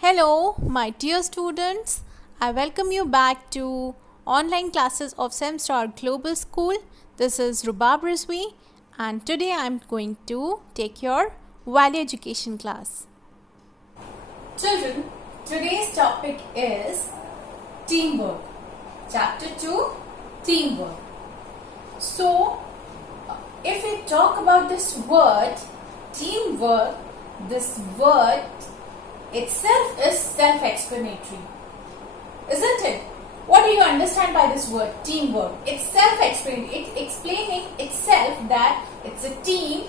Hello, my dear students. I welcome you back to online classes of Semstar Global School. This is Rubab Rizvi, and today I'm going to take your value education class. Children, today's topic is teamwork. Chapter 2, teamwork. So, if we talk about this word, teamwork, this word itself is self-explanatory, isn't it? What do you understand by this word teamwork? It's self-explanatory. It's explaining itself that it's a team,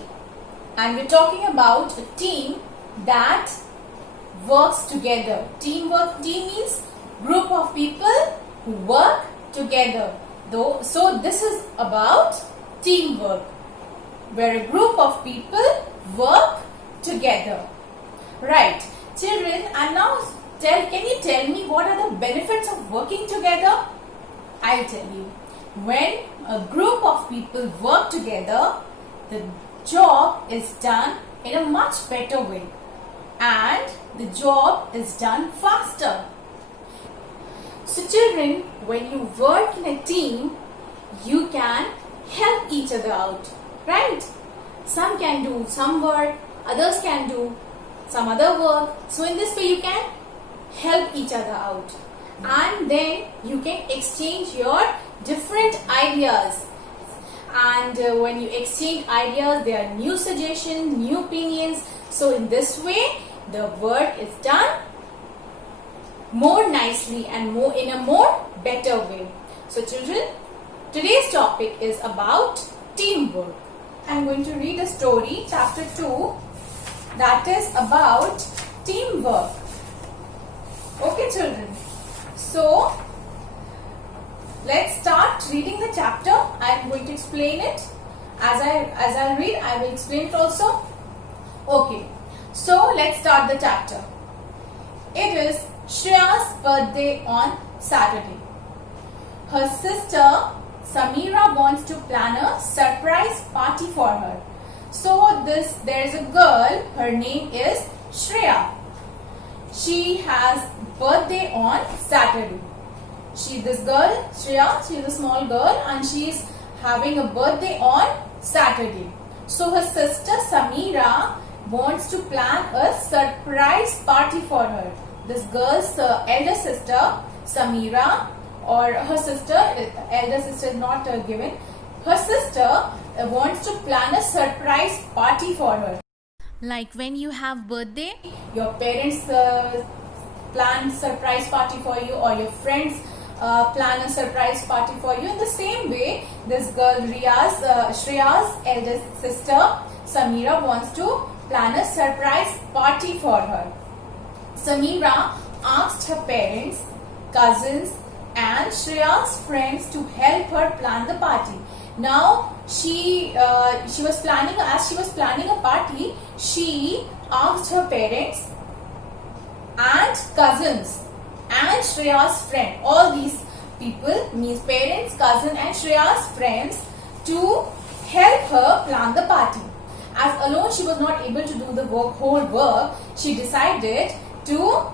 and we're talking about a team that works together. Teamwork, team means group of people who work together. So this is about teamwork, where a group of people work together. Right. Children, and now can you tell me what are the benefits of working together? I'll tell you. When a group of people work together, the job is done in a much better way, and the job is done faster. So children, when you work in a team, you can help each other out, right? Some can do some work, others can do some other work. So in this way you can help each other out, and then you can exchange your different ideas, and when you exchange ideas, there are new suggestions, new opinions. So in this way the work is done more nicely and in a more better way. So children, today's topic is about teamwork. I'm going to read a story, chapter 2, that is about teamwork. Okay children, so let's start reading the chapter. I am going to explain it. As I read, I will explain it also. Okay, so let's start the chapter. It is Shreya's birthday on Saturday. Her sister Samira wants to plan a surprise party for her. So there is a girl, her name is Shreya. She has birthday on Saturday. This girl, Shreya, she is a small girl and she is having a birthday on Saturday. So her sister Samira wants to plan a surprise party for her. This girl's elder sister Samira, or her sister, elder sister is not given. Her sister wants to plan a surprise party for her. Like when you have birthday, your parents plan surprise party for you, or your friends plan a surprise party for you. In the same way, this girl Shreya's elder sister Samira wants to plan a surprise party for her. Samira asked her parents, cousins and Shreya's friends to help her plan the party. Now she was planning a party. She asked her parents and cousins and Shreya's friend. All these people means parents, cousin and Shreya's friends to help her plan the party. As alone she was not able to do the whole work, she decided to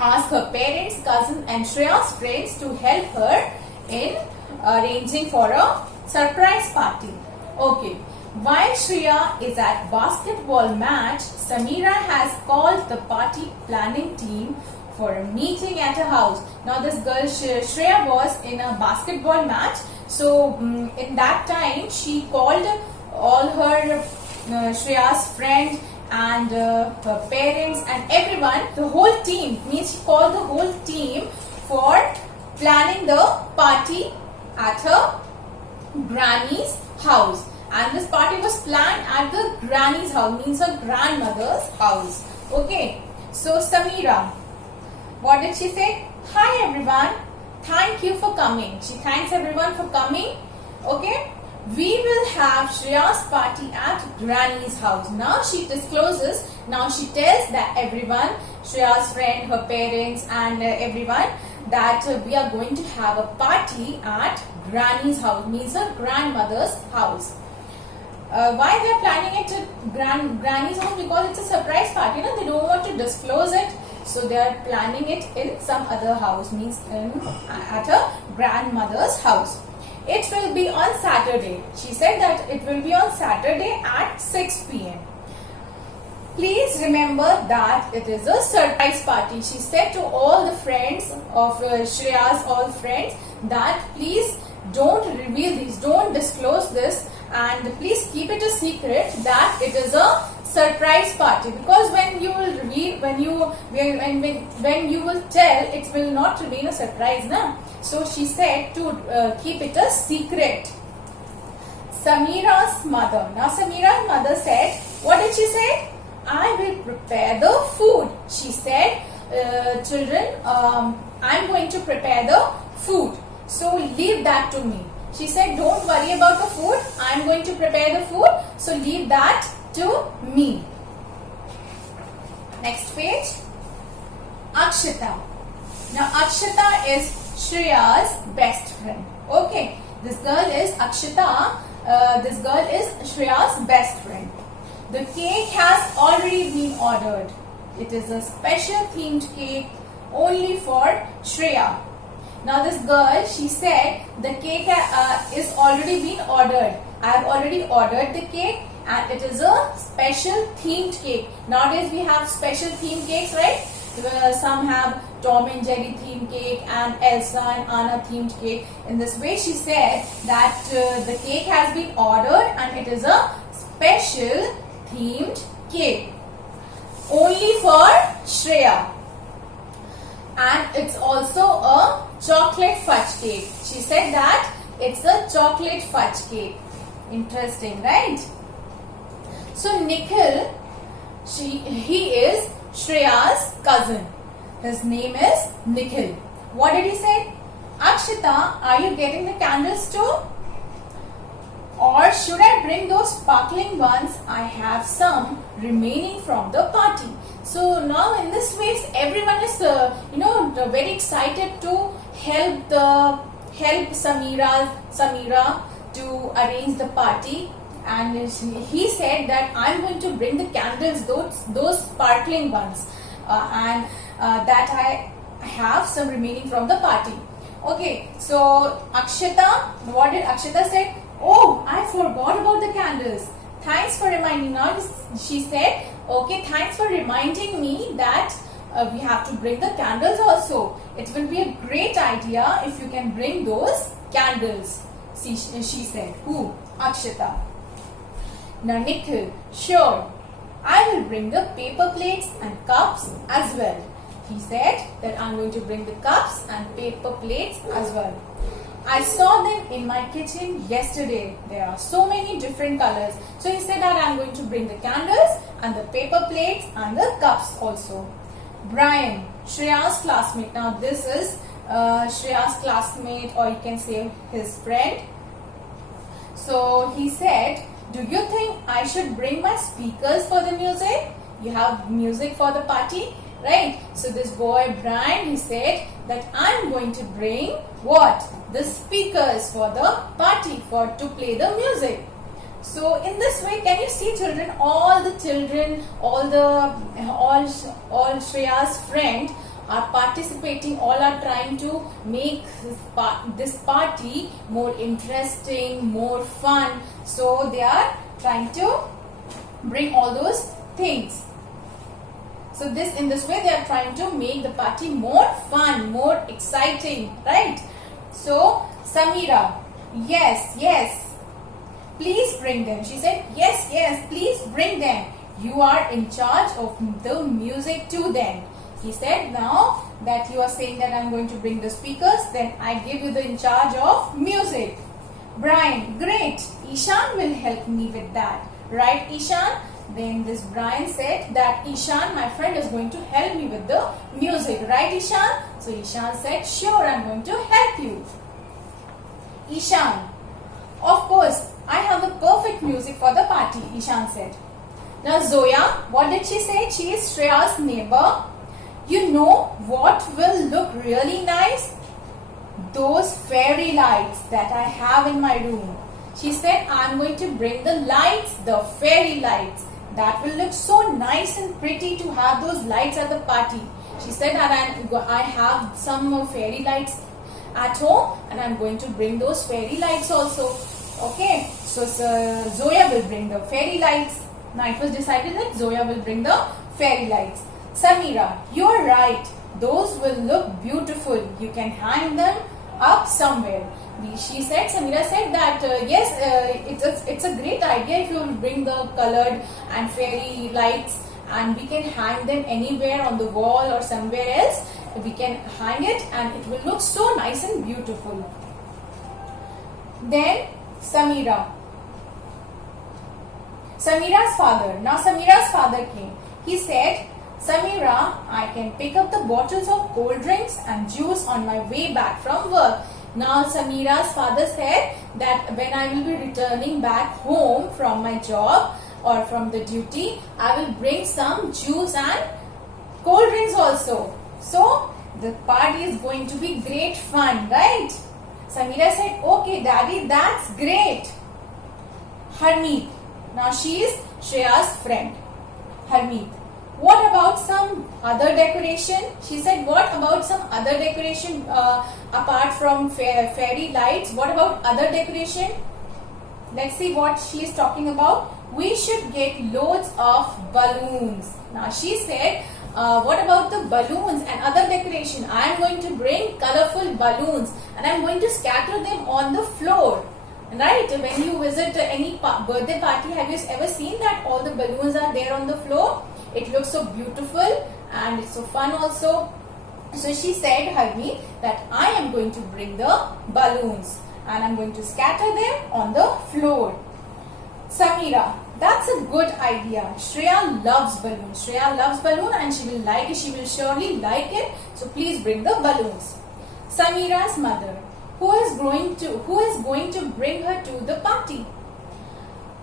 ask her parents, cousin and Shreya's friends to help her in arranging for a surprise party. Okay. While Shreya is at basketball match, Samira has called the party planning team for a meeting at her house. Now this girl Shreya was in a basketball match. So in that time she called all her Shreya's friends and her parents and everyone, the whole team, means she called the whole team for planning the party at her granny's house. And this party was planned at the granny's house, means her grandmother's house. Okay, so Samira, what did she say? Hi everyone, thank you for coming. She thanks everyone for coming. Okay, we will have Shreya's party at granny's house. Now she discloses, now she tells that everyone, Shreya's friend, her parents and everyone, that we are going to have a party at granny's house, means her grandmother's house. Why they are planning it at granny's house? Because it's a surprise party, they don't want to disclose it. So they are planning it in some other house, means at her grandmother's house. It will be on Saturday. She said that it will be on Saturday at 6 p.m. Please remember that it is a surprise party. She said to all the friends of Shreya's, all friends, that please don't reveal this, don't disclose this, and please keep it a secret that it is a surprise party, because when you will reveal, when you will tell, it will not remain a surprise, na? So she said to keep it a secret. Samira's mother. Now Samira's mother said, what did she say? I will prepare the food. She said, children, I'm going to prepare the food. So leave that to me. She said, don't worry about the food. I'm going to prepare the food. So leave that to me. Next page. Akshita. Now Akshita is Shreya's best friend. Okay. This girl is Akshita. This girl is Shreya's best friend. The cake has already been ordered. It is a special themed cake only for Shreya. Now this girl, she said the cake is already been ordered. I have already ordered the cake and it is a special themed cake. Nowadays we have special themed cakes, right? Some have Tom and Jerry themed cake and Elsa and Anna themed cake. In this way she said that the cake has been ordered and it is a special themed cake only for Shreya, and it's also a chocolate fudge cake. She said that it's a chocolate fudge cake. Interesting, right? So Nikhil, he is Shreya's cousin. His name is Nikhil. What did he say? Akshita, are you getting the candles too? Or should I bring those sparkling ones? I have some remaining from the party. So now in this way, everyone is very excited to help Samira to arrange the party. And he said that I'm going to bring the candles, those sparkling ones, and that I have some remaining from the party. Okay, so Akshita, what did Akshita say? Oh, I forgot about the candles. Thanks for reminding. Now she said, okay, thanks for reminding me that we have to bring the candles also. It will be a great idea if you can bring those candles. She said. Who? Akshita. Now Nikhil, sure, I will bring the paper plates and cups as well. He said that I'm going to bring the cups and paper plates as well. I saw them in my kitchen yesterday. There are so many different colors. So he said that I'm going to bring the candles and the paper plates and the cups also. Brian, Shreya's classmate. Now this is Shreya's classmate, or you can say his friend. So he said, do you think I should bring my speakers for the music? You have music for the party, right? So this boy Brian, he said that I'm going to bring what? The speakers for the party, to play the music. So in this way, can you see, children, all Shreya's friends are participating, all are trying to make this party more interesting, more fun. So they are trying to bring all those things. So in this way they are trying to make the party more fun, more exciting, right? So Samira, yes, please bring them. She said, yes, please bring them. You are in charge of the music too then. He said, now that you are saying that I'm going to bring the speakers, then I give you the in charge of music. Brian, great. Ishan will help me with that. Right, Ishan? Then this Brian said that Ishan, my friend, is going to help me with the music. Right, Ishan? So Ishan said, sure, I'm going to help you. Ishan, of course, I have the perfect music for the party, Ishan said. Now Zoya, what did she say? She is Shreya's neighbor. You know what will look really nice? Those fairy lights that I have in my room. She said, I'm going to bring the lights, the fairy lights. That will look so nice and pretty to have those lights at the party. She said that I have some fairy lights at home and I'm going to bring those fairy lights also. Okay, so Zoya will bring the fairy lights. Now it was decided that Zoya will bring the fairy lights. Samira, you're right. Those will look beautiful. You can hang them up somewhere. Samira said that yes, it's a great idea if you bring the colored and fairy lights and we can hang them anywhere on the wall or somewhere else. We can hang it and it will look so nice and beautiful. Then Samira's father. Now Samira's father came. He said, Samira, I can pick up the bottles of cold drinks and juice on my way back from work. Now Samira's father said that when I will be returning back home from my job or from the duty, I will bring some juice and cold drinks also. So the party is going to be great fun, right? Samira said, okay daddy, that's great. Harmeet. Now she is Shreya's friend. Harmeet. What about some other decoration? She said, what about some other decoration apart from fairy lights? What about other decoration? Let's see what she is talking about. We should get loads of balloons. Now she said, what about the balloons and other decoration? I am going to bring colorful balloons and I am going to scatter them on the floor. Right? When you visit any birthday party, have you ever seen that all the balloons are there on the floor? It looks so beautiful and it's so fun also. So she said, Harmeet, that I am going to bring the balloons and I'm going to scatter them on the floor. Samira, that's a good idea. Shreya loves balloons. Shreya loves balloon and she will like it. She will surely like it. So please bring the balloons. Samira's mother, who is going to bring her to the party?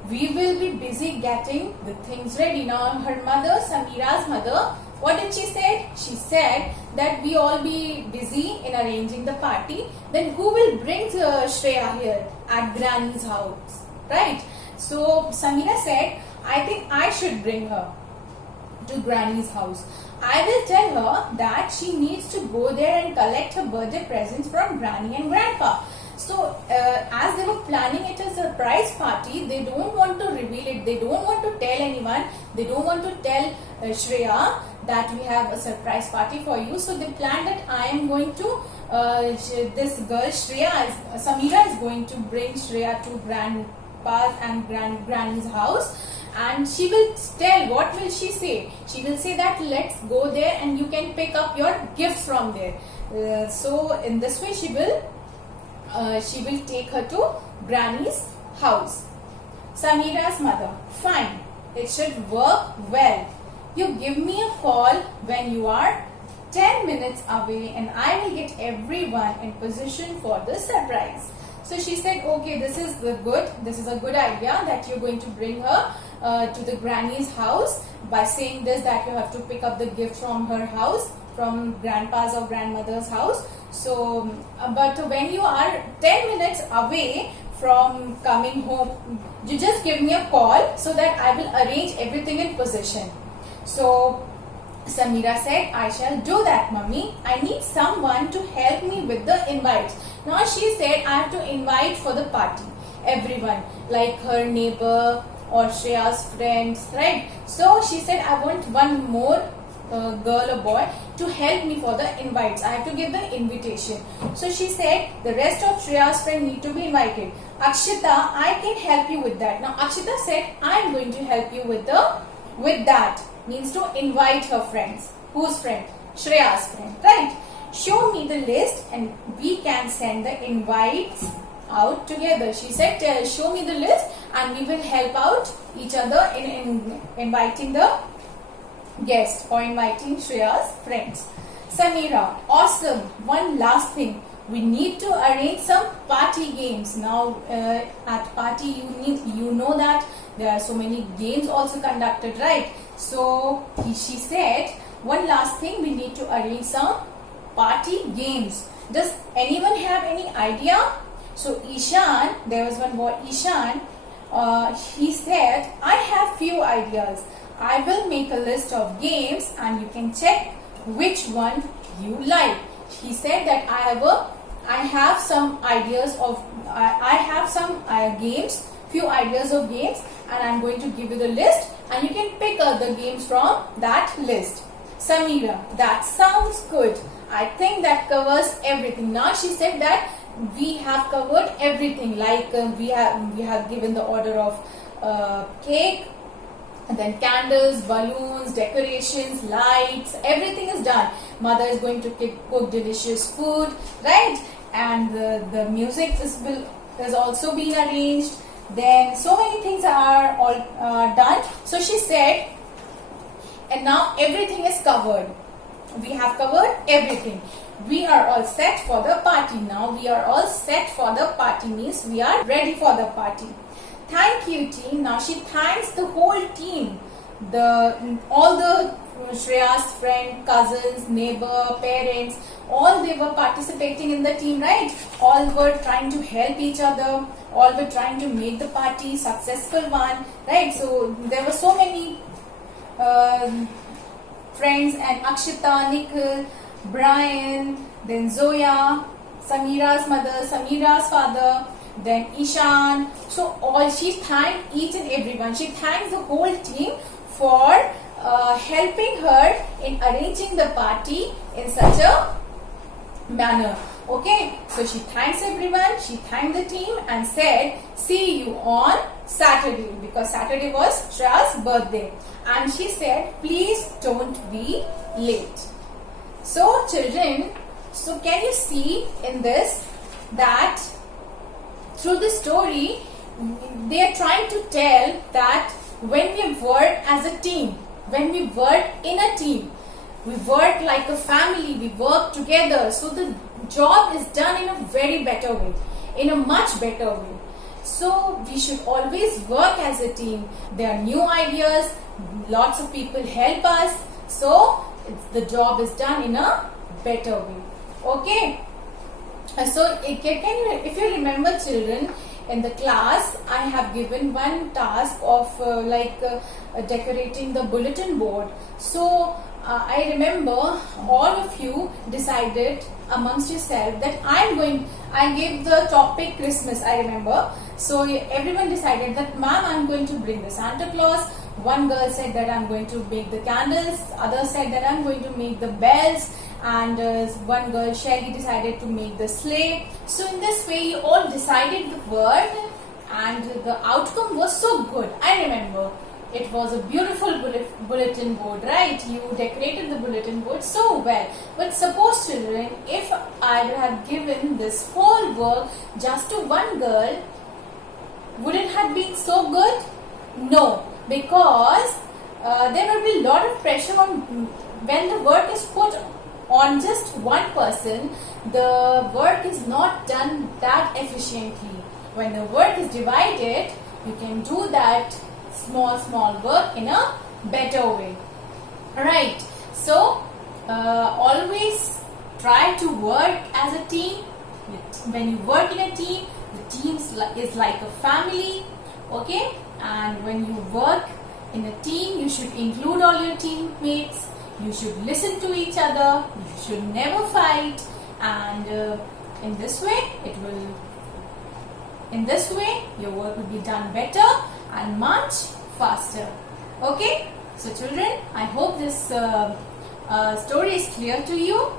We will be busy getting the things ready. Now her mother, Samira's mother, what did she say? She said that we all be busy in arranging the party. Then who will bring Shreya here at Granny's house? Right? So Samira said, I think I should bring her to Granny's house. I will tell her that she needs to go there and collect her birthday presents from Granny and Grandpa. So as they were planning it as a surprise party, they don't want to reveal it. They don't want to tell anyone. They don't want to tell Shreya that we have a surprise party for you. So they planned that I am going to, this girl Samira is going to bring Shreya to Grandpa's and Granny's house. And she will tell, what will she say? She will say that let's go there and you can pick up your gifts from there. So in this way she will take her to Granny's house. Samira's mother, fine, it should work well. You give me a call when you are 10 minutes away and I will get everyone in position for the surprise. So she said, okay, this is a good idea that you're going to bring her to the Granny's house by saying this, that you have to pick up the gift from her house, from Grandpa's or Grandmother's house. So, but when you are 10 minutes away from coming home, you just give me a call so that I will arrange everything in position. So Samira said, I shall do that, Mummy. I need someone to help me with the invites. Now she said, I have to invite for the party everyone, like her neighbor or Shreya's friends, right? So she said, I want one more girl or boy to help me for the invites. I have to give the invitation. So she said, the rest of Shreya's friends need to be invited. Akshita, I can help you with that. Now Akshita said, I am going to help you with that. Means to invite her friends. Whose friend? Shreya's friend, right? Show me the list and we can send the invites out together. She said, show me the list and we will help out each other in inviting the guest or inviting Shreya's friends. Samira, awesome. One last thing. We need to arrange some party games. Now at party you know that there are so many games also conducted, right? So she said, one last thing, we need to arrange some party games. Does anyone have any idea? So Ishan, there was one boy, Ishan, he said, I have few ideas. I will make a list of games and you can check which one you like. He said that I have some ideas of I have some games, few ideas of games, and I'm going to give you the list, and you can pick the games from that list. Samira, that sounds good. I think that covers everything. Now she said that we have covered everything, like we have given the order of cake, and then candles, balloons, decorations, lights, everything is done. Mother is going to cook delicious food, right? And the music has also been arranged. Then so many things are all done. So she said, and now everything is covered. We have covered everything. We are all set for the party. Now we are all set for the party, means we are ready for the party. Thank you, team. Now she thanks the whole team, all the Shreya's friend, cousins, neighbor, parents, all they were participating in the team, right? All were trying to help each other, all were trying to make the party successful one, right? So there were so many friends, and Akshita, Nikhil, Brian, then Zoya, Samira's mother, Samira's father, then Ishan. So all she thanked each and everyone. She thanks the whole team for helping her in arranging the party in such a manner. Okay, so she thanks everyone, she thanked the team and said, see you on Saturday, because Saturday was Shreya's birthday. And she said, please don't be late. So children, so can you see in this that through the story, they are trying to tell that when we work as a team, when we work in a team, we work like a family, we work together, so the job is done in a very better way, in a much better way. So we should always work as a team. There are new ideas, lots of people help us, so the job is done in a better way. Okay. So if you remember, children, in the class I have given one task of decorating the bulletin board. So I remember all of you decided amongst yourself that I gave the topic Christmas, I remember. So everyone decided that, ma'am, I'm going to bring the Santa Claus. One girl said that I'm going to make the candles, other said that I'm going to make the bells, and one girl, Shelly, decided to make the sleigh. So in this way you all decided the word, and the outcome was so good. I remember it was a beautiful bulletin board, right? You decorated the bulletin board so well. But suppose, children, if I would have given this whole work just to one girl, would it have been so good? No, because there will be a lot of pressure on when the work is put on just one person. The work is not done that efficiently. When the work is divided, you can do that small work in a better way. Alright, so always try to work as a team. When you work in a team, the team is like a family. Okay, and when you work in a team, you should include all your teammates. You should listen to each other. You should never fight, and in this way your work will be done better and much faster. Okay, so children, I hope this story is clear to you,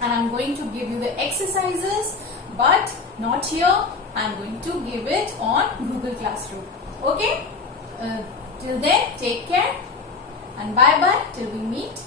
and I'm going to give you the exercises, but not here. I'm going to give it on Google Classroom. Okay, till then, take care and bye bye till we meet